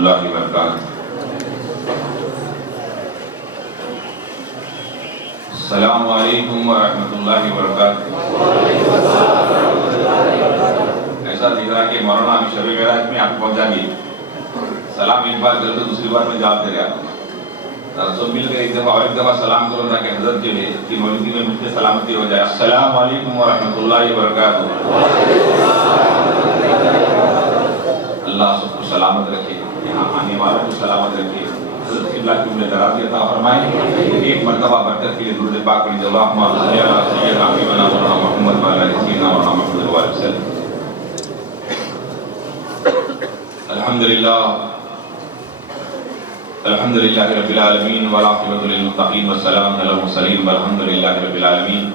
اللہ وبرکاتہ۔ السلام علیکم ورحمۃ اللہ وبرکاتہ۔ ایسا دکھ رہا کہ مولانا ابھی شب معراج میں آپ کو پہنچا گئی، سلام ایک بار کر دو دوسری بار میں جواب دے گا، سب مل کر ایک دفعہ اور ایک دفعہ سلام کرو تاکہ حضرت جو ہے کی مولودی میں مجھ سے سلامتی ہو جائے۔ السلام علیکم ورحمۃ اللہ وبرکاتہ۔ اللہ سب کو سلامت رکھے، یہاں آنے والوں کو سلامت رکھے، حضرت قبلہ کی انہیں درازی عطا فرمائے۔ ایک مرتبہ برکت کے لیے درود پاک پڑھیں، اللہم صلی علی سیدنا محمد وعلی آلہ سیدنا محمد وسلم۔ الحمدللہ رب العالمین والعاقبۃ للمتقین والسلام علی المرسلین والحمدللہ رب العالمین۔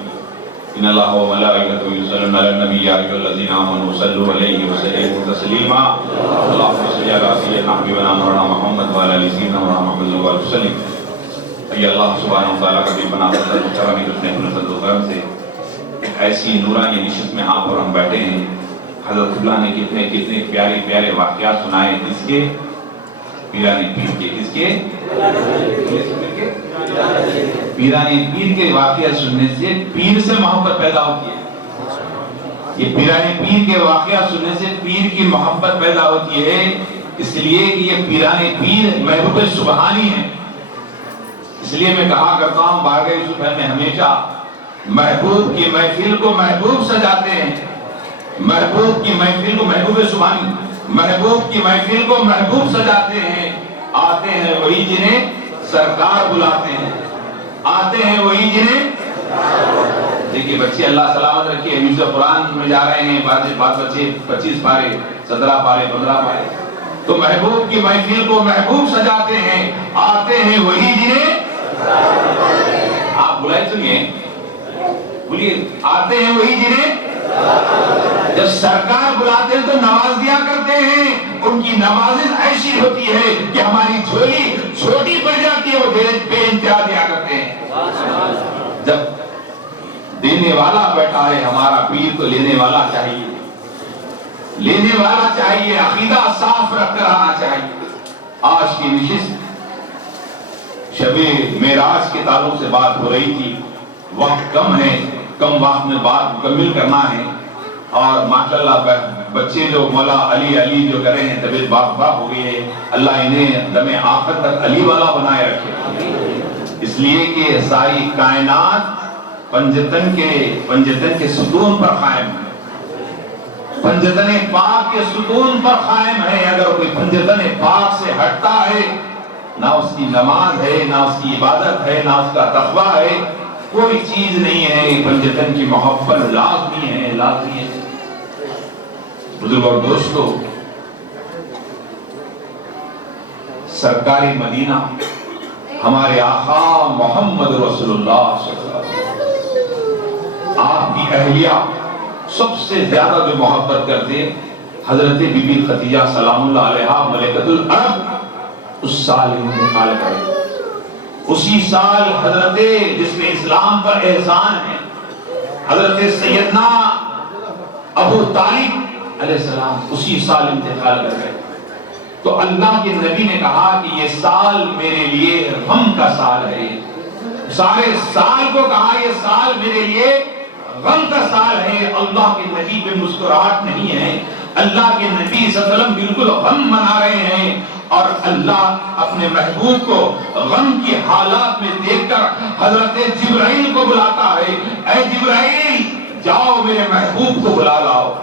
ان اللہ و ملائکتہ یصلون علی النبی یا ایھا الذین آمنوا صلوا علیہ وسلموا تسلیما۔ اللہم صل علی سیدنا مولانا محمد وعلی آلہ سیدنا محمد وسلم۔ اے اللہ سبحانہ و تعالیٰ کا بے پناہ فضل و کرم ہے، اپنے فضل و کرم سے ایسی نورانی نشست میں آپ اور ہم بیٹھے ہیں۔ حضرت قبلہ نے کتنے کتنے پیارے پیارے واقعات سنائے، کس کے؟ پیران پیر کے۔ کس کے؟ پیران پیر کے واقعات سننے سے پیر سے محبت پیدا ہوتی ہے۔ یہ پیران پیر کے واقعات سننے سے پیر کی محبت پیدا ہوتی ہے، اس لیے کہ یہ پیران پیر محبوب سبحانی ہیں۔ اس لیے میں کہا کرتا ہوں بارگاہ یوسف میں ہمیشہ محبوب کی محفل کو محبوب سجاتے ہیں، محبوب کی محفل کو محبوب سبحانی، محبوب کی محفل کو محبوب سجاتے ہیں۔ آتے ہیں وہی جنہیں سرکار بلاتے ہیں، آتے ہیں وہی جنہیں۔ دیکھیے بچے اللہ سلامت رکھے، حفظ قرآن میں جا رہے ہیں، بعض بچے 25 پارے 17 پارے 15 پارے، تو محبوب کی محفل کو محبوب سجاتے ہیں، آتے ہیں وہی جنہیں۔ آپ بلائے سنیے، بولیے آتے ہیں وہی جنہیں۔ جب سرکار بلاتے ہیں تو نواز دیا کرتے ہیں، ان کی نوازش ایسی ہوتی ہے کہ ہماری جھولی چھوٹی پڑ جاتی ہے، وہ بے انتہا دیا کرتے ہیں۔ جب دینے والا بیٹھا ہے ہمارا پیر تو لینے والا چاہیے، لینے والا چاہیے، عقیدہ صاف رکھ کر آنا چاہیے۔ آج کی نشست شب معراج کے تعلق سے بات ہو رہی تھی، وقت کم ہے، کم وقت میں بات مکمل کرنا ہے، اور ماشاءاللہ بچے جو مولا علی علی جو کرے ہیں طبیعت باغ ہو گئی ہے، اللہ انہیں دم آخر تک علی والا بنائے رکھے، اس لیے کہ ساری کائنات پنجتن کے ستون پر قائم ہے، پنجتن پاک کے ستون پر قائم ہے۔ اگر کوئی پنجتن پاک سے ہٹتا ہے، نہ اس کی نماز ہے، نہ اس کی عبادت ہے، نہ اس کا تقویٰ ہے، کوئی چیز نہیں ہے۔ پنجتن کی محبت لازمی ہے، لازمی ہے۔ بزرگ اور دوستو، سرکاری مدینہ ہمارے آقا محمد رسول اللہ صلی اللہ علیہ وسلم، آپ کی اہلیہ سب سے زیادہ جو محبت کرتے حضرت بی بی خدیجہ سلام اللہ علیہا ملکۃ العرب، اس سال انتقال کرے، اسی سال حضرت جس میں اسلام پر احسان ہے حضرت سیدنا ابو طالب علیہ السلام اسی سال انتقال کر گئے۔ تو اللہ کے نبی نے کہا کہ یہ سال میرے لیے غم کا سال ہے، سارے سال کو کہا یہ سال میرے لیے غم کا سال ہے۔ اللہ کے نبی پہ مسکراہٹ نہیں ہے، اللہ کے نبی صلی اللہ علیہ وسلم بالکل غم منا رہے ہیں، اور اللہ اپنے محبوب کو غم کی حالات میں دیکھ کر حضرت جبرائیل کو بلاتا ہے، اے جبرائیل جاؤ میرے محبوب کو بلا لاؤ،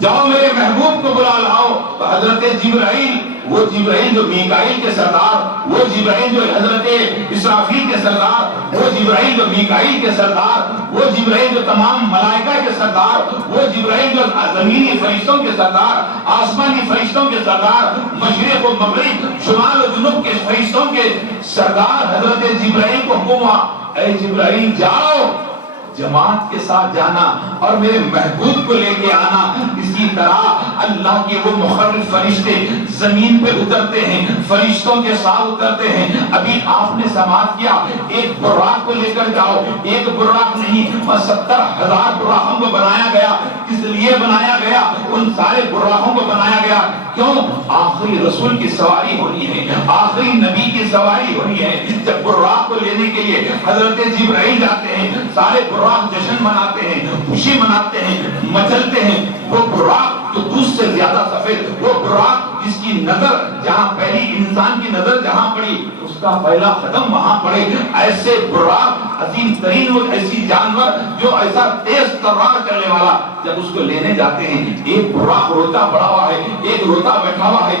جاؤ میرے محبوب کو بلا لاؤ۔ تو حضرت جبرائیل، وہ جبرائیل جو میکائیل کے سردار، وہ جبرائیل جو حضرت اسرافیل کے سردار، وہ جبرائیل جو میکائیل کے سردار، وہ جبرائیل جو تمام ملائکہ کے سردار، وہ جبرائیل جو زمینی فرشتوں کے سردار، آسمانی فرشتوں کے سردار، مشرق و مغرب شمال و جنوب کے فرشتوں کے سردار، حضرت جبرائیل کو حکم ہوا اے جبرائیل جاؤ، جماعت کے ساتھ جانا اور میرے محبوب کو لے کے آنا، اسی طرح اللہ کے وہ مقرب فرشتے زمین پہ اترتے ہیں، فرشتوں کے ساتھ اترتے ہیں۔ ابھی آپ نے سماعت کیا، ایک براق کو لے کر جاؤ، ایک براق نہیں 70,000 براقوں کو بنایا گیا۔ کس لیے بنایا گیا؟ ان سارے براقوں کو بنایا گیا کیوں؟ آخری رسول کی سواری ہونی ہے، آخری نبی کی سواری ہونی ہے۔ جب براق کو لینے کے لیے حضرت جبرائیل جاتے ہیں، سارے براق جشن مناتے ہیں، خوشی مناتے ہیں، مچلتے ہیں۔ وہ براق جو دودھ سے زیادہ سفید، وہ براق جس کی نظر جہاں پہلی انسان کی نظر جہاں پڑی اس کا پہلا قدم وہاں پڑے، ایسے براق عظیم ترین اور ایسی جانور جو ایسا تیز ترار چلنے والا، جب اس کو لینے جاتے ہیں ایک براق روتا پڑا ہوا ہے، ایک روتا بیٹھا ہوا ہے۔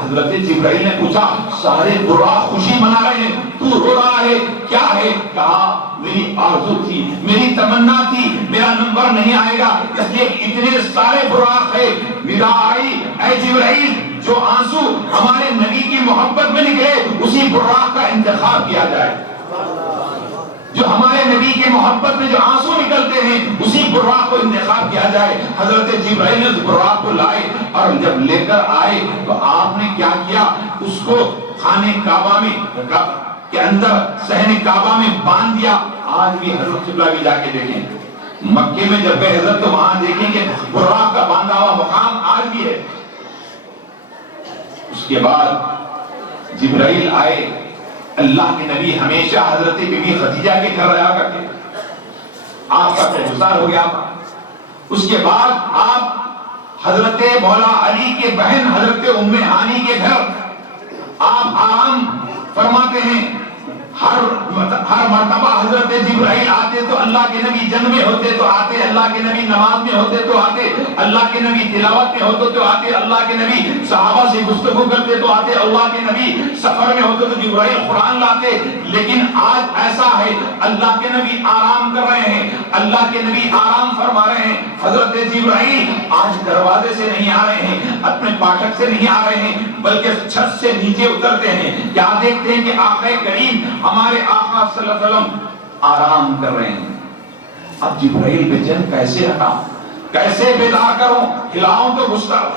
حضرت جبرائیل نے پوچھا سارے براق خوشی منا رہے ہیں، تو رو رہا ہے کیا ہے؟ کہا میری آرزو تھی، میری تمنا تھی، میرا نمبر نہیں آئے گا اس لیے اتنے سارے براق ہے۔ ندا آئی اے جبرائیل جو آنسو ہمارے نبی کی محبت میں نکلے اسی براق کا انتخاب کیا جائے، جو ہمارے نبی کی محبت میں جو آنسو نکلتے ہیں اسی براق کو انتخاب کیا جائے۔ حضرت جبرائیل نے اس براق کو لائے اور جب لے کر آئے تو آپ نے کیا کیا؟ اس کو خانے کعبہ میں کے اندر صحن کعبہ میں باندھ دیا۔ آج بھی حضرت قبلہ بھی جا کے دیکھیں، مکے میں جب گئے حضرت تو وہاں دیکھیں کہ براق کا باندھا ہوا مقام آج بھی ہے۔ اس کے بعد جبرائیل آئے، اللہ کے نبی ہمیشہ حضرت بی بی خدیجہ کے گھر رہا کرتے، آپ کا گزار ہو گیا تھا۔ اس کے بعد آپ حضرت مولا علی کے بہن حضرت ام ہانی کے گھر آپ آرام فرماتے ہیں۔ ہر مرتبہ حضرت جبرائیل آتے تو اللہ کے نبی جنگ میں ہوتے تو آتے، اللہ کے نبی نماز میں ہوتے تو آتے، اللہ کے نبی تلاوت میں ہوتے تو آتے، اللہ کے نبی صحابہ سے گفتگو کرتے تو آتے، اللہ کے نبی سفر میں ہوتے تو جبرائیل قرآن لاتے۔ لیکن آج ایسا ہے اللہ کے نبی آرام کر رہے ہیں، اللہ کے نبی آرام فرما رہے ہیں، حضرت جبرائیل آج دروازے سے نہیں آ رہے ہیں، اپنے پاٹک سے نہیں آ رہے ہیں، بلکہ چھت سے نیچے اترتے ہیں۔ کیا دیکھتے ہیں کہ آقا کریم ہمارے آقا صلی اللہ علیہ وسلم آرام کر رہے ہیں۔ اب جبرائیل بے چین کیسے ہٹاؤں، کیسے بیدار کروں؟ ہلاؤں تو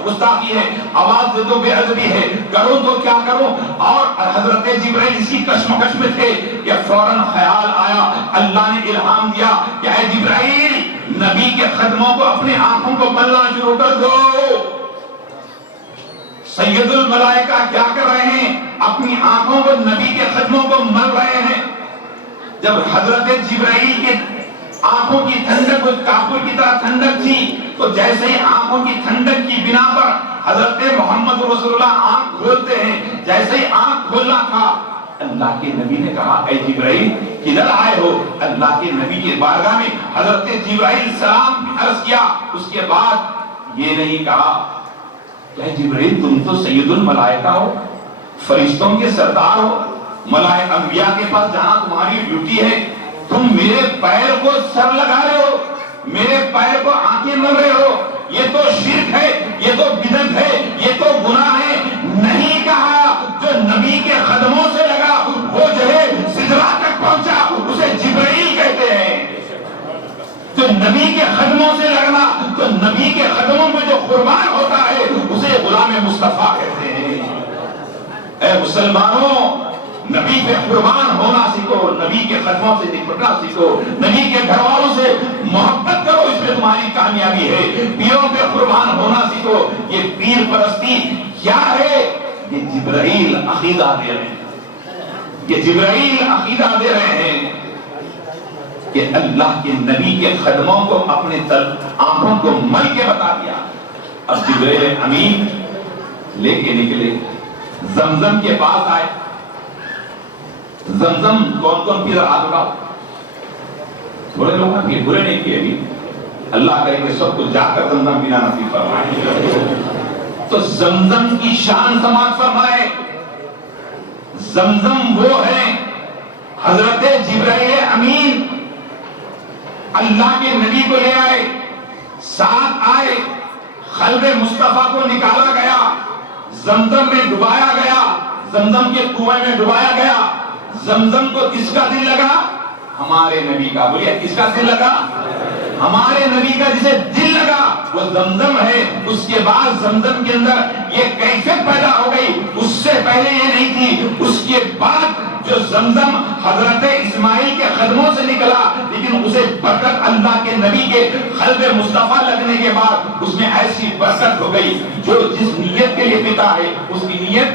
گستاخی ہے، آواز دے تو بے ادبی ہے، کروں تو کیا کروں؟ اور حضرت جبرائیل اسی کشمکش میں تھے کہ فوراً خیال آیا، اللہ نے الہام دیا کہ اے جبرائیل نبی کے قدموں کو اپنی آنکھوں کو ملنا شروع کر دو۔ سید الملائکہ کیا کر رہے ہیں؟ اپنی آنکھوں کو نبی کے قدموں کو مل رہے ہیں۔ جب حضرت جبرائیل کے آنکھوں کی ٹھنڈک کافر کی طرح ٹھنڈک تھی تو جیسے ہی آنکھوں کی ٹھنڈک کی بنا پر حضرت محمد رسول اللہ آنکھ کھولتے ہیں، جیسے ہی آنکھ کھولنا تھا اللہ کے نبی نے کہا اے جبرائیل کدھر آئے ہو؟ اللہ کے نبی کی بارگاہ میں حضرت جبرائیل سلام عرض کیا۔ اس کے بعد یہ نہیں کہا کہ جبرائیل تم تو سید الملائکہ ہو، فرشتوں کے سردار ہو، ملائکہ انبیاء کے پاس جانا تمہاری ڈیوٹی ہے، تم میرے پیر کو سر لگا رہے ہو، میرے پیر کو آنکھیں مل رہے ہو، یہ تو شرک ہے، یہ تو بدعت ہے، یہ تو گناہ ہے۔ نہیں کہا جو نبی کے قدموں سے لگا وہ جو ہے سدرہ تک پہنچا اسے جبرائیل کہتے ہیں۔ جو نبی کے قدموں سے لگنا، تو نبی کے قدموں میں جو قربان ہوتا ہے اسے غلام مصطفیٰ کہتے ہیں۔ اے مسلمانوں نبی پہ قربان ہونا سیکھو، نبی کے قدموں سے نپٹنا سیکھو، نبی کے گھر والوں سے محبت کرو، اس میں تمہاری کامیابی ہے۔ پیروں پہ قربان ہونا سیکھو۔ یہ پیر پرستی کیا ہے؟ یہ جبرائیل عقیدہ دے رہے ہیں، یہ جبرائیل عقیدہ دے رہے ہیں کہ اللہ کے نبی کے قدموں کو اپنے آنکھوں کو مل کے بتا دیا۔ اب جبرائیل امین لے کے نکلے، زمزم کے پاس آئے۔ زمزم کون کون پی رہا؟ ہاتھ اٹھاؤ۔ تھوڑے لوگ نہ پیے، برے نہیں پیے ابھی، اللہ کرے کہ سب کو جا کر زمزم پینا نصیب فرمائے۔ تو زمزم کی شان سماعت فرمائے۔ زمزم وہ ہے حضرت جبرائیل امین اللہ کے نبی کو لے آئے، ساتھ آئے، قلب مصطفیٰ کو نکالا گیا، زمزم میں ڈبایا گیا، زمزم کے کنویں میں ڈبایا گیا۔ زمزم کو کس کا دل لگا؟ ہمارے نبی کا، بولیے کس کا دل لگا؟ ہمارے نبی کا جسے دل لگا وہ زمزم ہے. اس کے بعد زمزم کے اندر یہ کیفیت پیدا ہو گئی، اس سے پہلے یہ نہیں تھی. اس کے بعد جو زمزم حضرت اسماعیل کے قدموں سے نکلا، لیکن اسے برکت اللہ کے نبی کے قلب مصطفیٰ لگنے کے بعد اس میں ایسی برکت ہو گئی جو جس نیت کے لیے پیتا ہے اس کی نیت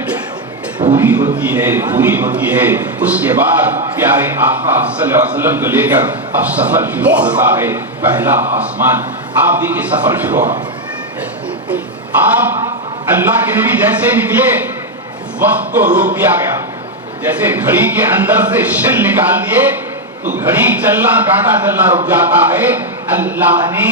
پوری ہوتی ہے، پوری ہوتی ہے. اس کے بعد پیارے آقا صلی اللہ علیہ وسلم کو لے کر اب سفر شروع ہوتا ہے. پہلا آسمان. آپ دیکھیے سفر شروع ہوا، آپ اللہ کے نبی جیسے نکلے وقت کو روک دیا گیا. جیسے گھڑی کے اندر سے شل نکال دیے تو گھڑی چلنا کاٹا چلنا رک جاتا ہے. اللہ نے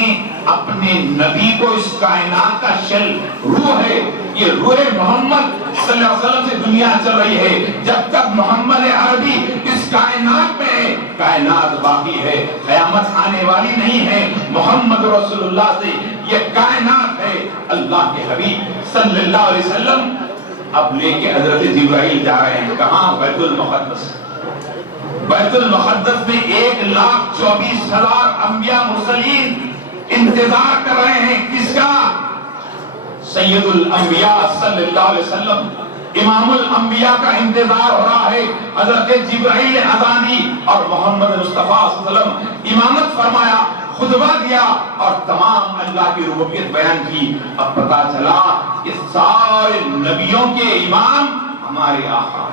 اپنے نبی کو اس کائنات کا شل، روح ہے، یہ روح محمد صلی اللہ علیہ وسلم سے دنیا چل رہی ہے. جب تک محمد عربی اس کائنات میں ہے کائنات باقی ہے، قیامت آنے والی نہیں ہے. محمد رسول اللہ سے یہ کائنات ہے. اللہ کے حبیب صلی اللہ علیہ وسلم اب لے کے حضرت جبرائیل جا رہے ہیں. کہاں؟ بیت المقدس. بیت المقدس میں 1,24,000 انبیاء مرسلین انتظار کر رہے ہیں. کس کا؟ سید الانبیاء صلی اللہ علیہ وسلم، امام الانبیاء کا انتظار ہو رہا ہے. حضرت جبرائیل نے اذان دی اور محمد مصطفیٰ صلی اللہ علیہ وسلم امامت فرمایا، خطبہ دیا اور تمام اللہ کی ربوبیت بیان کی. اب پتا چلا کہ سارے نبیوں کے امام ہمارے آقا.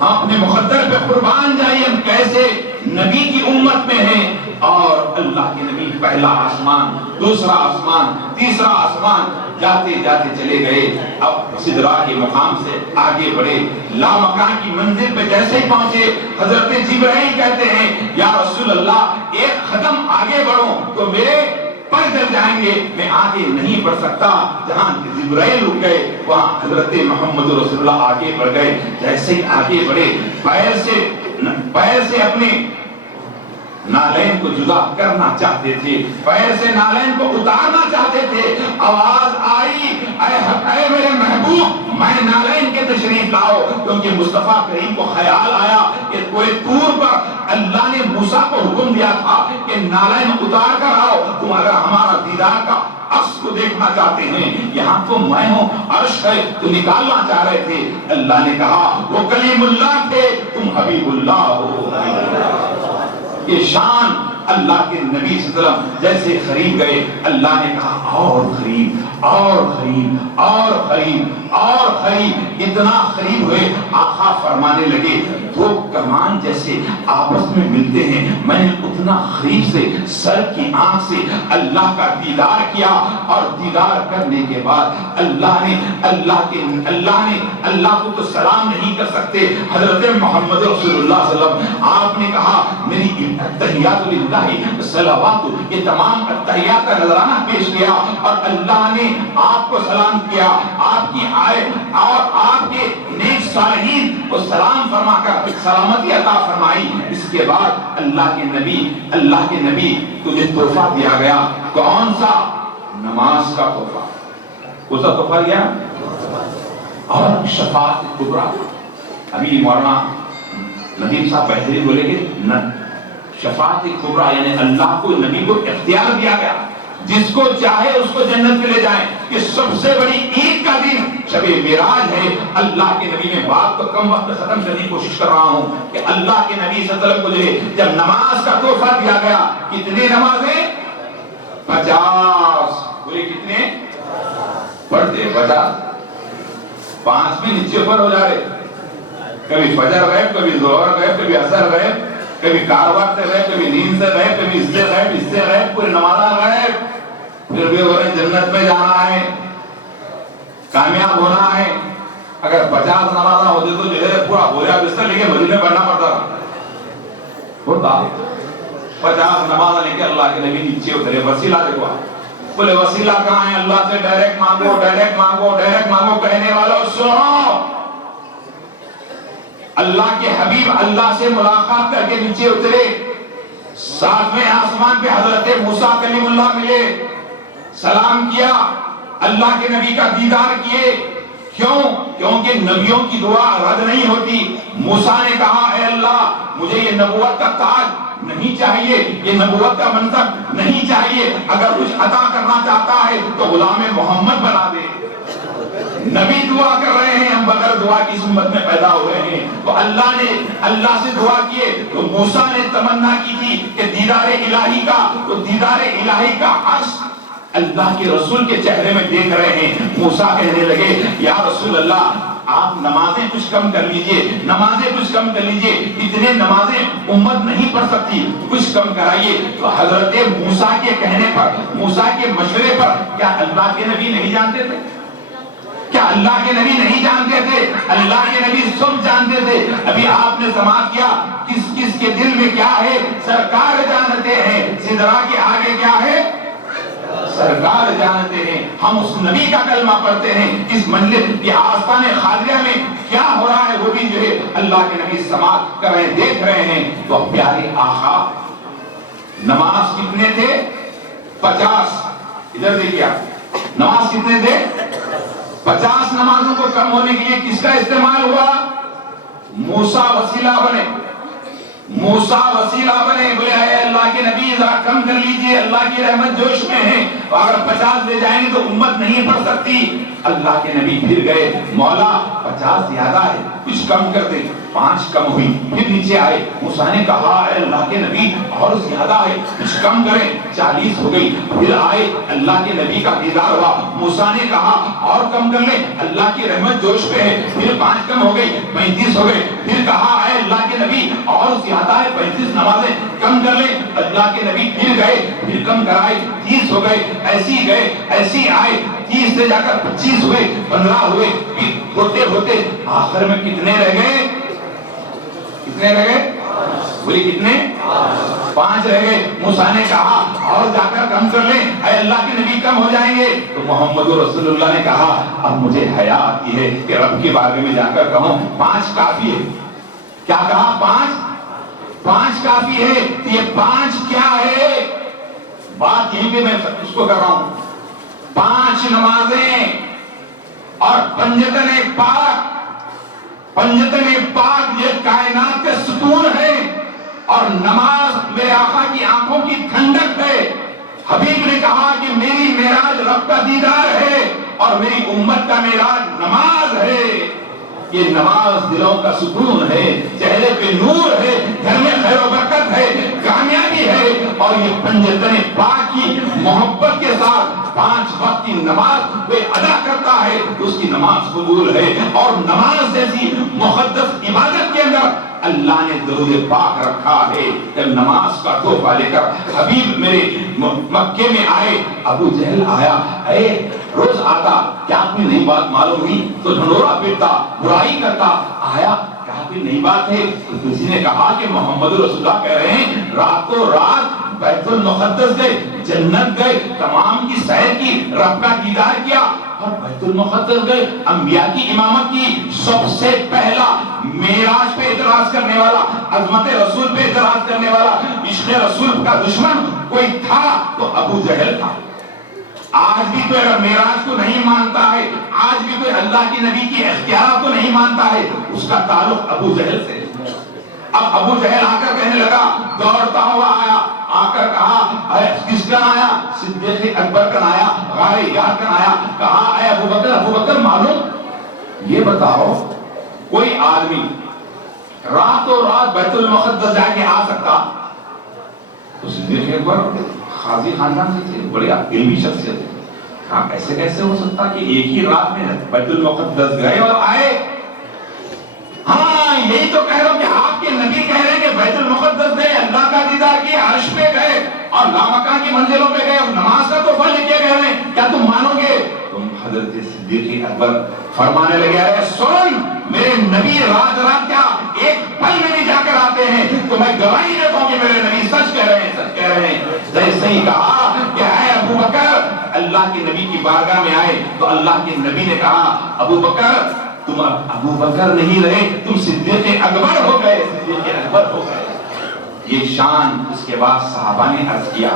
ہم اپنے مقدر پہ قربان جائیے، ہم کیسے نبی کی امت میں ہیں. اور اللہ کے نبی پہلا آسمان، دوسرا آسمان، تیسرا آسمان، جاتے جاتے چلے گئے. اب سدرا کے مقام سے آگے بڑھے، لامکان کی منزل پہ جیسے ہی پہنچے حضرت جبرائیل کہتے ہیں یا رسول اللہ ایک قدم آگے بڑھو تو میرے پر جل جائیں گے، میں آگے نہیں بڑھ سکتا. جہاں جبرائیل رک گئے وہاں حضرت محمد رسول اللہ آگے بڑھ گئے. جیسے ہی آگے بڑھے پیر سے اپنے نالین کو جدا کرنا چاہتے تھے، پیر سے نالین کو اتارنا چاہتے تھے. آواز آئی اے میرے محبوب میں نالین کے تشریف لاؤ، کیونکہ مصطفیٰ کریم کو خیال آیا کہ کوئی طور پر اللہ نے موسیٰ کو حکم دیا تھا کہ نالین اتار کر آؤ، تم اگر ہمارا دیدار کا عکس کو دیکھنا چاہتے ہیں. یہاں تو میں ہوں، عرش ہے، تو نکالنا چاہ رہے تھے. اللہ نے کہا وہ کلیم اللہ تھے، تم حبیب اللہ ہو. یہ شان اللہ کے نبی صلی اللہ علیہ وسلم جیسے قریب گئے اللہ نے کہا اور قریب اور قریب اور قریب اور قریب. اتنا قریب ہوئے آقا فرمانے لگے دو کمان جیسے آپس میں ملتے ہیں. میں نے اتنا قریب سے سر کی آنکھ سے اللہ کا دیدار کیا اور دیدار کرنے کے بعد اللہ کو تو سلام نہیں کر سکتے. حضرت محمد رسول اللہ صلی اللہ علیہ وسلم آپ نے کہا میری التحیات للہ صلوات، یہ تمام التحیات کا نذرانہ پیش کیا اور اللہ نے آپ کو سلام کیا، آپ کی آئے اور آپ کے نیک صالحین کو سلام فرما کر سلامتی عطا فرمائی. اس کے بعد اللہ کے نبی تجھے تحفہ دیا گیا. کون سا؟ نماز کا تحفہ. کون سا تحفہ دیا؟ اور شفاعت کبریٰ. ابھی مولانا ندیم صاحب بہترین بولے گے شفاعت کبریٰ یعنی اللہ کو نبی کو اختیار دیا گیا جس کو چاہے اس کو جنت میں لے جائیں. کہ سب سے بڑی عید کا دن شب معراج ہے. اللہ کے نبی میں بات تو کم وقت ختم کرنے کی کوشش کر رہا ہوں کہ اللہ کے نبی صلی اللہ علیہ وسلم کو جب نماز کا تحفہ دیا گیا، کتنے نمازیں؟ 50. بولے کتنے پڑھتے؟ 50. 5 میں نیچے اوپر ہو جا رہے. کبھی فجر غائب، کبھی ظہر غائب، کبھی عصر غائب، کبھی کاروبار سے غائب، کبھی نیند سے غائب، کبھی اس سے غائب، اس سے غائب، پورے نمازہ غائب. پھر بھی ہو رہے جنت میں جانا ہے، کامیاب ہونا ہے. اگر 50 نمازہ ہوتے تو جو ہے پورا بوریا بستر لے کے مسجد میں پڑھنا پڑتا ہوتا. 50 نمازہ لے کے اللہ کے نبی نیچے اترے. وسیلہ دیکھو، بولے وسیلہ کہاں ہے؟ اللہ سے ڈائریکٹ مانگو، ڈائریکٹ مانگو، ڈائریکٹ مانگو. کہنے والوں سنو، اللہ کے حبیب اللہ سے ملاقات کر کے نیچے اترے. 7ویں آسمان پہ حضرت موسیٰ کلیم اللہ ملے، سلام کیا، اللہ کے نبی کا دیدار کیے. کیوں؟ کیونکہ نبیوں کی دعا رد نہیں ہوتی. موسیٰ نے کہا اے اللہ مجھے یہ نبوت کا تاج نہیں چاہیے، یہ نبوت کا منصب نہیں چاہیے، اگر کچھ عطا کرنا چاہتا ہے تو غلام محمد بنا دے۔ نبی دعا کر رہے ہیں، ہم بغیر دعا کی امت میں پیدا ہوئے ہیں، تو اللہ نے اللہ سے دعا کیے تو موسیٰ نے تمنا کی تھی کہ دیدار الہی کا، تو دیدار الہی کا عکس اللہ کے رسول کے چہرے میں دیکھ رہے ہیں۔ موسیٰ کہنے لگے یا رسول اللہ آپ نمازیں کچھ کم کر لیجئے، نمازیں کچھ کم کر لیجئے، اتنے نمازیں امت نہیں پڑھ سکتی، کچھ کم کرائیے۔ تو حضرت موسیٰ کے کہنے پر، موسیٰ کے مشورے پر، کیا اللہ کے نبی نہیں جانتے تھے؟ کیا اللہ کے نبی نہیں جانتے تھے؟ اللہ کے نبی سب جانتے تھے۔ ابھی آپ نے سماعت کیا کس کس کے دل میں کیا ہے، سرکار جانتے ہیں۔ سدرا کے آگے کیا ہے، سرکار جانتے ہیں۔ ہم اس نبی کا کلمہ پڑھتے ہیں، اس مجلس کی آستان خالیہ میں کیا ہو رہا ہے وہ بھی جو ہے اللہ کے نبی سماعت کر رہے، دیکھ رہے ہیں۔ تو پیارے آقا نماز کتنے تھے؟ 50۔ ادھر دیکھیے آپ، نماز کتنے تھے؟ 50 نمازوں کو کم ہونے کے لیے کس کا استعمال ہوا؟ موسیٰ وسیلہ بنے، موسیٰ وسیلہ بنے، بولے اے اللہ کے نبی ذرا کم کر لیجئے، اللہ کی رحمت جوش میں ہے، اگر 50 لے جائیں گے تو امت نہیں پڑھ سکتی۔ اللہ کے نبی پھر گئے، مولا 50 زیادہ ہے، کچھ کم کر دے۔ 5 کم ہوئی، پھر نیچے آئے، موسیٰ نے کہا اے اللہ کے نبی اور زیادہ ہے، کچھ کم کریں۔ 40 ہو گئی، پھر آئے، اللہ کے نبی کا دیدار ہوا، موسیٰ نے کہا اور کم کر لیں، اللہ کی رحمت جوش پہ ہے، پھر 5 کم ہو گئی، 35 ہو گئے، پھر کہا اے اللہ کے نبی اور زیادہ ہے، 35 نمازیں کم کر لیں۔ اللہ کے نبی پھر گئے، پھر کم کرائے، 30 ہو گئے، ایسی گئے ایسی آئے، 30 سے جا کر 25 ہوئے، 15 ہوئے، پھر ہوتے ہوتے آخر میں کتنے رہ گئے؟ کتنے رہ گئے؟ بولی کتنے؟ 5 رہ گئے۔ موسیٰ نے کہا اور جا کر کم کر لیں، اے اللہ کے نبی کم ہو جائیں گے۔ تو محمد رسول اللہ نے کہا اب مجھے حیا آتی ہے کہ رب کے بارے میں جا کر کہوں 5 کافی ہے۔ کیا کہا؟ 5 کافی ہے۔ یہ 5 کیا ہے؟ بات یہیں پہ میں اس کو کر رہا ہوں، 5 نمازیں اور پنجتن پاک، پنجتن پاک یہ کائنات کے ستون ہے، اور نماز میرے آقا کی آنکھوں کی ٹھنڈک ہے۔ حبیب نے کہا کہ میری معراج رب کا دیدار ہے اور میری امت کا معراج نماز ہے۔ یہ نماز دلوں کا سکون ہے، چہرے پہ نور ہے، گھر میں خیر و برکت ہے، کامیابی ہے، اور یہ پنجتن پاک کی محبت کے ساتھ 5 وقت کی نماز وہ ادا کرتا ہے، اس کی نماز قبول ہے۔ اور نماز جیسی مقدس عبادت کے اندر اللہ نے درود پاک رکھا ہے۔ جب نماز کا تحفہ لے کر حبیب میرے مکے میں آئے، ابو جہل آیا، اے روز آتا، کیا کوئی نئی بات معلوم ہوئی؟ تو ڈھنڈورا پیٹتا، برائی کرتا، آیا کیا کوئی نئی بات ہے؟ تو کسی نے کہا کہ محمد رسول اللہ کہہ رہے ہیں راتوں رات بیت المقدس گئے، جنت گئے، تمام کی سیر کی، رب کا دیدار کیا، اور بیت المقدس گئے، انبیاء کی امامت کی۔ سب سے پہلا معراج پہ اعتراض کرنے والا، عظمت رسول پہ اعتراض کرنے والا، عشق رسول کا دشمن کوئی تھا تو ابو جہل تھا۔ آج بھی کوئی اگر معراج کو نہیں مانتا ہے، آج بھی کوئی اللہ کی نبی کی اختیارات کو نہیں مانتا ہے، اس کا تعلق ابو جہل سے۔ اب ابو جہل آ کر کہنے لگا، دوڑتا ہوا آیا، آ کر کہا کس کا آیا؟ صدیق اکبر کا آیا، غار یار کا آیا، کہا اے ابو بکر، ابو بکر معلوم یہ بتاؤ کوئی آدمی راتوں رات بیت المقدس جا کے آ سکتا؟ تو صدیق اکبر قاضی خاندان سے تھے، بڑے علمی شخصیت تھے، کہا ایسے کیسے ہو سکتا کہ ایک ہی رات میں بیت المقدس گئے اور آئے؟ ہاں یہی تو کہہ رہا ہوں کہ آپ کے نبی کہہ رہے ہیں کہ بیت المقدس گئے، اللہ کا دیدار کیا، عرش پہ گئے اور لامکان کی منزلوں پہ گئے اور نماز کا تحفہ لے کے گئے ہیں، کیا تم مانو گے؟ تم حضرت صدیق اکبر فرمانے لگے اے سن، میرے نبی رات رات کیا ایک پل میں نہیں جا کر آتے ہیں، تو میں گواہی دیتا ہوں کہ میرے نبی سچ کہہ رہے ہیں، سچ کہہ رہے ہیں۔ جیسے ہی کہا کہ اے ابو بکر، اللہ کے نبی کی بارگاہ میں آئے تو اللہ کے نبی نے کہا ابو بکر تم ابو بکر نہیں رہے، تم صدیق اکبر ہو گئے، صدیق اکبر ہو گئے۔ یہ شان۔ اس کے بعد صحابہ نے عرض کیا،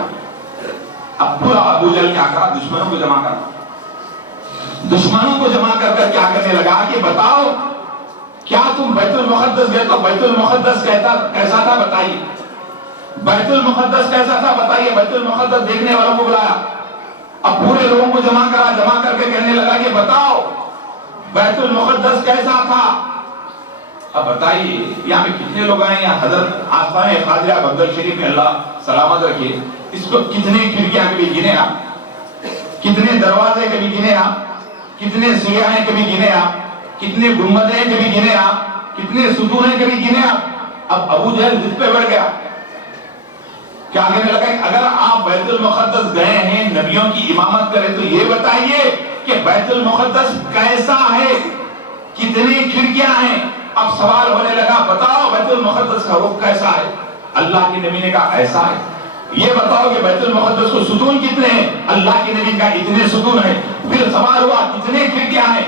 اب پورا ابو جہل کیا کرا؟ دشمنوں کو جمع کرا، دشمنوں کو جمع کر کر کیا کرنے لگا کہ بتاؤ کیا تم بیت المقدس گئے تو بیت المقدس کیسا تھا بتائیے؟ بیت المقدس کیسا تھا بتائیے. بیت المقدس دیکھنے والوں کو بلایا, اب پورے لوگوں کو جمع کرا, جمع کر کے کہنے لگا کہ بتاؤ بیت المقدس کیسا تھا. اب بتائیے یہاں پہ کتنے لوگ آئے, یہاں حضرت آستانہ خواجہ بندر شریف میں اللہ سلامت رکھے, اس کو کتنے کھڑکیاں کبھی گنے آپ, کتنے دروازے کبھی گنے آپ, کتنے سیاہیں کبھی گنے آپ, کتنے گنبدیں کبھی گنے آپ, کتنے ستونیں کبھی گنے آپ. اب ابو جہل ضد پہ بڑھ گیا, کیا کہنے لگا اگر آپ بیت المقدس گئے ہیں نبیوں کی امامت کرے تو یہ بتائیے کہ بیت المقدس کیسا ہے, کتنی کھڑکیاں ہیں. اب سوال ہونے لگا بتاؤ بیت المقدس کا رخ کیسا ہے. اللہ کے نبی نے کہا ایسا ہے. یہ بتاؤ کہ بیت المقدس کو ستون کتنے ہیں. اللہ کے نبی کا اتنے ستون ہیں. پھر سوال ہوا کتنے کھڑکیاں ہیں,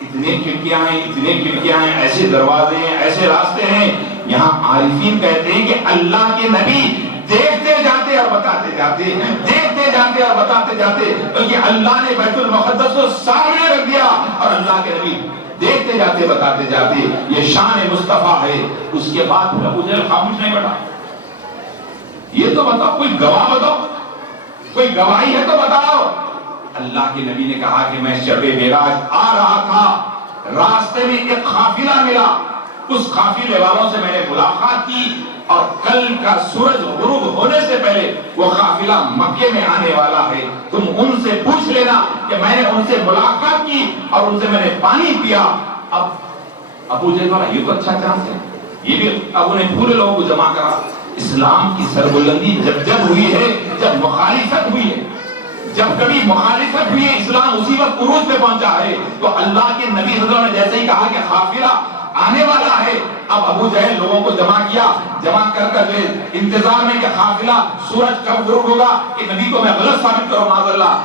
اتنے کھڑکیاں ہیں, اتنے کھڑکیاں ہیں, ایسے دروازے ہیں, ایسے راستے ہیں. یہاں عارفین کہتے ہیں کہ اللہ کے نبی دیکھتے جاتے اور بتاتے جاتے, دیکھتے جاتے اور بتاتے جاتے, کیونکہ اللہ نے بیت المقدس کو سامنے رکھ دیا اور اللہ کے نبی دیکھتے جاتے بتاتے جاتے. یہ شان مصطفیٰ ہے. اس کے بعد پھر ابو جہل خاموش نہیں بیٹھا. یہ تو بتاؤ, کوئی گواہ بتاؤ, کوئی گواہی ہے تو بتاؤ. اللہ کے نبی نے کہا کہ میں شب معراج آ رہا تھا, راستے میں ایک قافلہ ملا, اس قافلے والوں سے میں نے ملاقات کی اور کل کا سورج غروب ہونے سے پہلے وہ قافلہ مکے میں آنے والا ہے. تم ان سے پوچھ لینا کہ میں نے ان سے ملاقات کی اور ان سے میں نے پانی پیا. اب ابو جہل والا یہ تو اچھا چانس ہے, یہ بھی ابو نے پورے لوگوں کو جمع کرا. اسلام کی سربلندی جب ہوئی ہے جب مخالفت ہوئی ہے, جب کبھی مخالفت ہوئی ہے اسلام اسی وقت عروج پہ پہنچا ہے. تو اللہ کے نبی صلی اللہ علیہ وسلم نے جیسے ہی کہا کہ قافلہ آنے والا ہے, اب ابو جہل لوگوں کو جمع کیا, جمع کر انتظار میں کہ قافلہ سورج کب غروب ہوگا کہ نبی کو میں غلط ثابت کروں معاذ اللہ.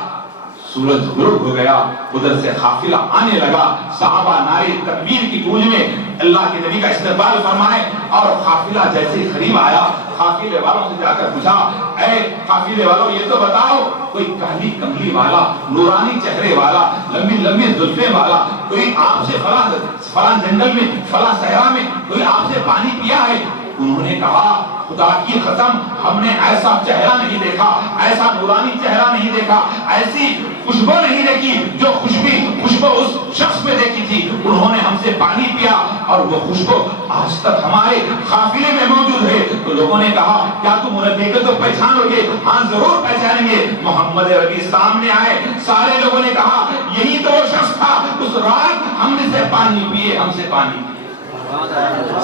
سورج غروب ہو گیا, ادھر سے قافلہ آنے لگا, صحابہ نعرے تکبیر کی گونج میں اللہ کے نبی کا استقبال فرمائے. اور قافلہ جیسے ہی قریب آیا, قافلے والوں سے جا کر پوچھا اے قافلے والوں یہ تو بتاؤ کوئی کالی کملی والا, نورانی چہرے والا, لمبی لمبی زلفیں والا, کوئی آپ سے فلاں جنگل میں فلاں صحرا میں کوئی آپ سے پانی پیا ہے؟ انہوں نے کہا خدا کی قسم ہم نے ایسا چہرہ نہیں دیکھا, ایسا نورانی چہرہ نہیں دیکھا, ایسی خوشبو نہیں دیکھی جو خوشبو اس شخص میں دیکھی تھی. انہوں نے ہم سے پانی پیا اور وہ خوشبو آج تک ہمارے قافلے میں موجود ہے. تو لوگوں نے کہا کیا تم انہیں دیکھ تو پہچانو گے؟ ہاں ضرور پہچانیں گے. محمد عربی سامنے آئے, سارے لوگوں نے کہا یہی تو وہ شخص تھا اس رات ہم نے سے پانی پیے, ہم سے پانی پیے.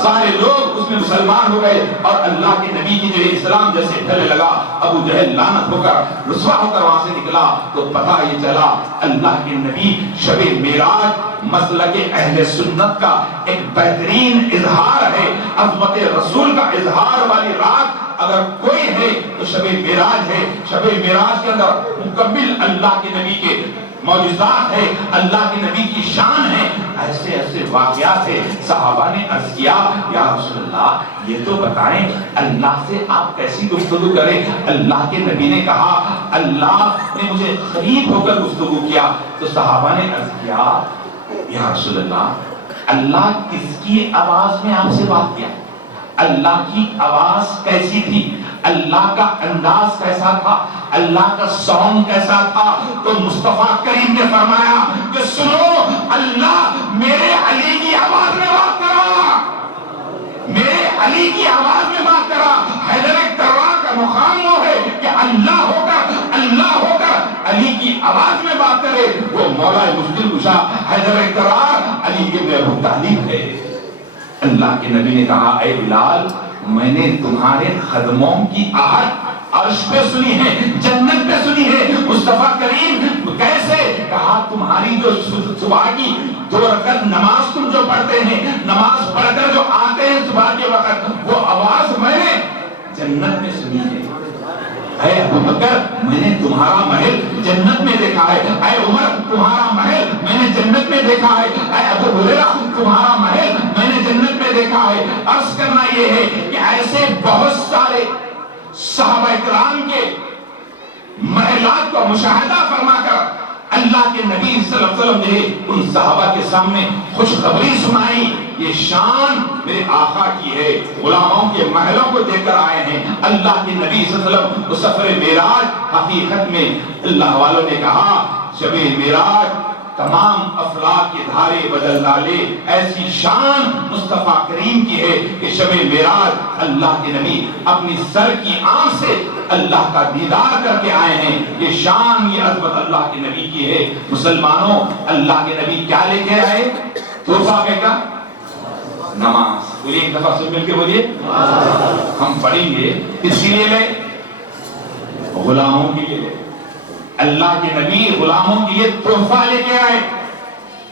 سارے لوگ اس میں مسلمان ہو گئے اور اللہ کے نبی کی جو اسلام جیسے پھیلنے لگا, ابو جہل لعنت ہو کر رسوا ہو کر وہاں سے نکلا. تو پتہ یہ چلا اللہ کے نبی شب معراج مسلک اہل سنت کا ایک بہترین اظہار ہے, عظمت رسول کا اظہار والی رات اگر کوئی ہے تو شب معراج ہے. شب معراج کے اندر مکمل اللہ کے نبی کے معجزات ہے, اللہ کے نبی کی شان ہے. ایسے ایسے واقعات ہے. صحابہ نے عرض کیا یا رسول اللہ یہ تو بتائیں اللہ سے آپ کیسی گفتگو کریں؟ اللہ کے نبی نے کہا اللہ نے مجھے قریب ہو کر گفتگو کیا. تو صحابہ نے عرض کیا یا رسول اللہ اللہ کس کی آواز میں آپ سے بات کیا؟ اللہ کی آواز کیسی تھی؟ اللہ کا انداز کیسا تھا؟ اللہ کا ساؤنڈ کیسا تھا؟ تو مصطفیٰ کریم نے فرمایا کہ سنو اللہ میرے علی کی آواز میں بات کرا, میرے علی کی آواز میں بات کرا. حیدر کرار کا مقام وہ ہے کہ اللہ ہو کر علی کی آواز میں بات کرے. وہ مولا مشکل کشا حیدر کرار علی ابن ابو طالب ہے. اللہ کے نبی نے کہا اے بلال میں نے تمہارے قدموں کی آہٹ عرش پہ سنی ہے, جنت پہ سنی ہے. مصطفیٰ کریم کیسے؟ کہا تمہاری جو صبح کی 2 رکعت نماز تم جو پڑھتے ہیں, نماز پڑھ کر جو آتے ہیں صبح کے وقت, وہ آواز میں نے جنت میں سنی ہے. اے ابو بکر میں نے تمہارا محل جنت میں دیکھا ہے. اے عمر تمہارا محل میں نے جنت میں دیکھا ہے. اے ابو ہریرہ تمہارا محل میں نے جنت میں دیکھا ہے. عرض کرنا یہ ہے کہ ایسے بہت سارے صحابہ کرام کے محلات کو مشاہدہ فرما کر اللہ کے نبی صلی اللہ علیہ وسلم نے ان صحابہ کے سامنے خوشخبری سنائی. یہ شان میرے آقا کی ہے. غلاموں کے محلوں کو دے کر آئے ہیں. اللہ کے نبی صلی اللہ علیہ وسلم اس سفر معراج حقیقت میں اللہ والوں نے کہا شب معراج تمام افلاک کے دھارے بدل ڈالے. ایسی شان مصطفیٰ کریم کی ہے کہ شب معراج اللہ کے نبی اپنی سر کی آنکھ سے اللہ کا دیدار کر کے آئے ہیں. یہ شان یہ عظمت اللہ کے نبی کی ہے. مسلمانوں اللہ کے نبی کیا لے کے آئے؟ تحفہ کا نماز. بولیے ایک دفعہ سب مل کے بولیے ہم پڑھیں گے. کس کے لیے لے؟ غلاموں کے لیے لے. اللہ کے نبی غلاموں کے لیے تحفہ لے کے آئے.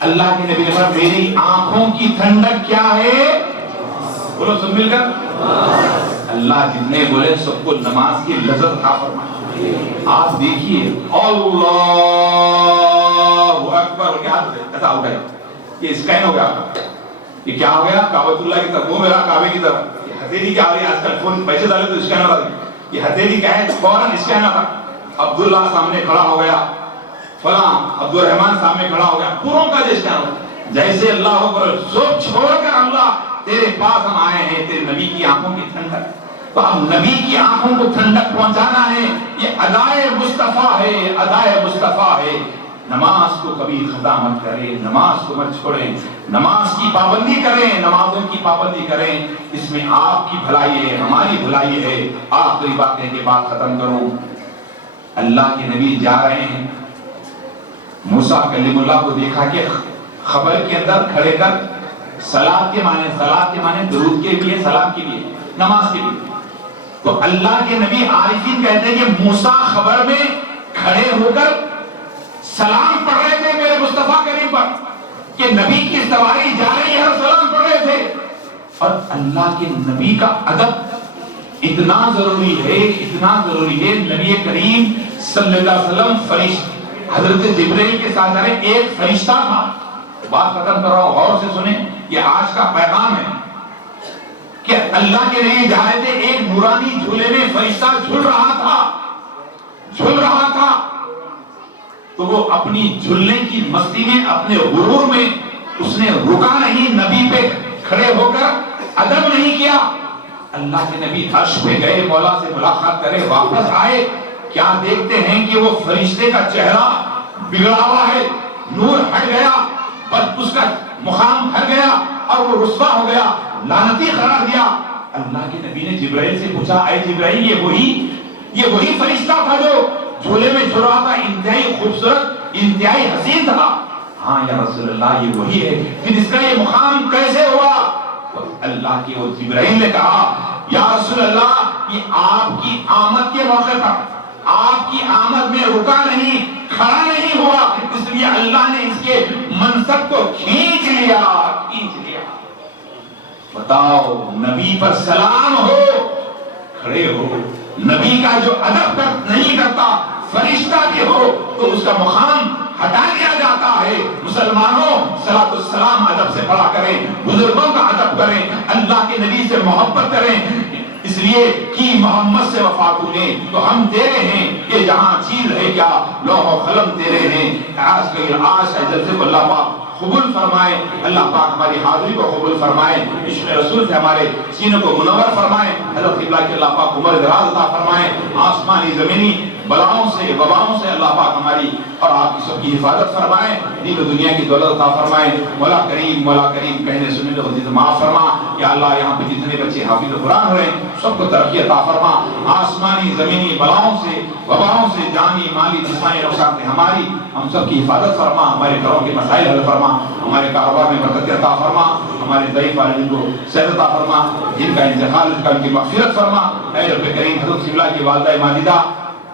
اللہ کے نبی نے فرمایا میری آنکھوں کی ٹھنڈک کیا ہے؟ بولو سب مل کر. اللہ جتنے بولے سب کو نماز کی لذت عطا فرمائے. آپ دیکھیے اللہ اکبر کیا ایسا ہو گیا. یہ اسکین ہو گیا. یہ کیا ہو گیا؟ کعبۃ اللہ کی طرف وہ میرا کعبے کی طرف. یہ ہتھیلی کیا ہو رہی ہے آج کل فون پیسے ڈالے تو اسکین آ رہا ہے. یہ ہتھیلی کیا ہے؟ فوراً اسکین آتا. عبداللہ سامنے کھڑا ہو گیا, فلاں عبد الرحمان سامنے کھڑا ہو گیا, پوروں کا جیسے جیسے اللہ اکبر سب چھوڑ کر اللہ تیرے پاس ہم آئے ہیں تیرے نبی کی آنکھوں کی ٹھنڈک. تو اب نبی کی آنکھوں کو ٹھنڈک پہنچانا ہے. یہ ادائے مصطفیٰ ہے, ادائے مصطفیٰ ہے. نماز کو کبھی خطا مت کریں, نماز کو مت چھوڑیں, نماز کی پابندی کریں, نمازوں کی پابندی کریں. اس میں آپ کی بھلائی ہے, ہماری بھلائی ہے. آخری بات کہہ کے بات ختم کروں. اللہ کے نبی جا رہے ہیں, موسیٰ کلیم اللہ کو دیکھا کہ خبر کے اندر کھڑے کر صلاۃ کے معنی درود کے لیے, سلام کے لیے, نماز کے لیے. تو اللہ کے نبی عارفین کہتے ہیں کہ موسیٰ خبر میں کھڑے ہو کر سلام پڑھ رہے تھے میرے مصطفیٰ کریم پر کہ نبی کی سواری جا رہی ہے اور سلام پڑھ رہے تھے. اور اللہ کے نبی کا ادب اتنا ضروری ہے, اتنا ضروری ہے. نبی کریم صلی اللہ علیہ وسلم فرشتہ حضرت جبرائیل کے ساتھ جا رہے, ایک فرشتہ تھا. بات ختم کر رہا ہوں, غور سے سنیں, یہ آج کا پیغام ہے کہ اللہ کے نبی جا رہے تھے, ایک نورانی جھولے میں فرشتہ جھول رہا تھا. تو وہ اپنی جھولنے کی مستی میں, اپنے غرور میں اس نے رکا نہیں, نبی پہ کھڑے ہو کر ادب نہیں کیا. اللہ کے نبی عرش پہ گئے, مولا سے ملاقات کرے, واپس آئے, کیا دیکھتے ہیں کہ وہ فرشتے کا چہرہ بگڑا ہوا ہے, نور ہٹ گیا, بس اس کا مقام ہٹ گیا اور وہ رسوا ہو گیا, لعنتی قرار دیا. اللہ کے نبی نے جبرائیل سے پوچھا, اے جبرائیل یہ وہی فرشتہ تھا جو جھولے میں جھول رہا تھا, انتہائی خوبصورت, انتہائی حسین تھا؟ ہاں یا رسول اللہ یہ وہی ہے. پھر اس کا یہ مقام کیسے ہوا؟ اللہ کی وہ جبرائیل نے کہا یا رسول اللہ یہ آپ کی آمد کے موقع پر, آپ کی آمد میں رکا نہیں, کھڑا نہیں ہوا, اس لیے اللہ نے اس کے منصب کو کھینچ لیا. بتاؤ, نبی پر سلام ہو, کھڑے ہو, نبی کا جو ادب نہیں کرتا فرشتہ بھی ہو تو اس کا مقام ہٹا دیا جاتا ہے. مسلمانوں صلاۃ السلام ادب سے پڑھا کریں, بزرگوں کا ادب کریں, اللہ کے نبی سے محبت کریں. اس لیے کہ محمد سے وفا نے تو ہم تیرے ہیں, کہ جہاں چیز ہے کیا لوح و قلم تیرے ہیں. آج جلسے کو اللہ پاک قبول فرمائے, اللہ پاک ہماری حاضری کو قبول فرمائے, عشق رسول سے ہمارے سینوں کو منور فرمائے, حضرت قبلہ کے اللہ پاک عمر دراز عطا فرمائے, آسمانی زمینی بلاؤں سے وباؤں سے اللہ پاک ہماری اور آپ کی سب کی حفاظت فرمائے, دین و دنیا کی دولت عطا فرمائے. مولا کریم کہنے سننے کو حدیث معاف فرما. یا اللہ یہاں پہ جتنے بچے حافظ قرآن ہوئے سب کو ترقی عطا فرما, آسمانی زمینی بلاؤں سے وباؤں سے جانی مالی جسمانی نقصان سے ہماری ہم سب کی حفاظت فرما, ہمارے گھروں کے مسائل حل فرما, ہمارے کاروبار میں برکت عطا فرما, ہمارے ضعیف والدین کو صحت عطا فرما, جن کا انتقال کا ان کی مغفرت فرما. اے رب کریم حضرت قبلہ کی والدہ ماجدہ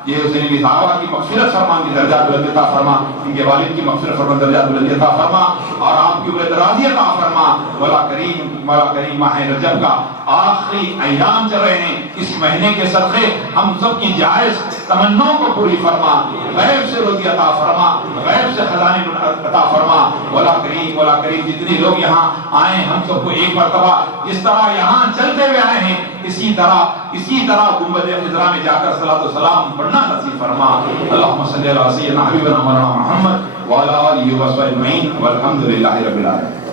یہ حسین صحابہ کی مغفرت فرما, ان کی درجات بلند عطا فرما, ان کے والد کی مغفرت فرما, درجات بلند عطا فرما, اور آپ کی عمر درازی عطا فرما. مولا کریم ماہ رجب کا آخری ایام چل رہے ہیں, اس مہینے کے صدقے ہم سب کی جائز تمناؤں کو پوری فرما، غیب سے روزی عطا فرما، غیب سے خزانے عطا فرما۔ مولا کریم جتنے لوگ یہاں آئے ہم سب کو ایک مرتبہ جس طرح یہاں چلتے ہوئے آئے ہیں اسی طرح گنبد خضرا میں جا کر صلاۃ و سلام پڑھنا نصیب فرما۔ اللہم صلی علی سیدنا حبیبنا مولانا محمد وعلی آلہ وصحبہ اجمعین والحمد للہ رب العالمین۔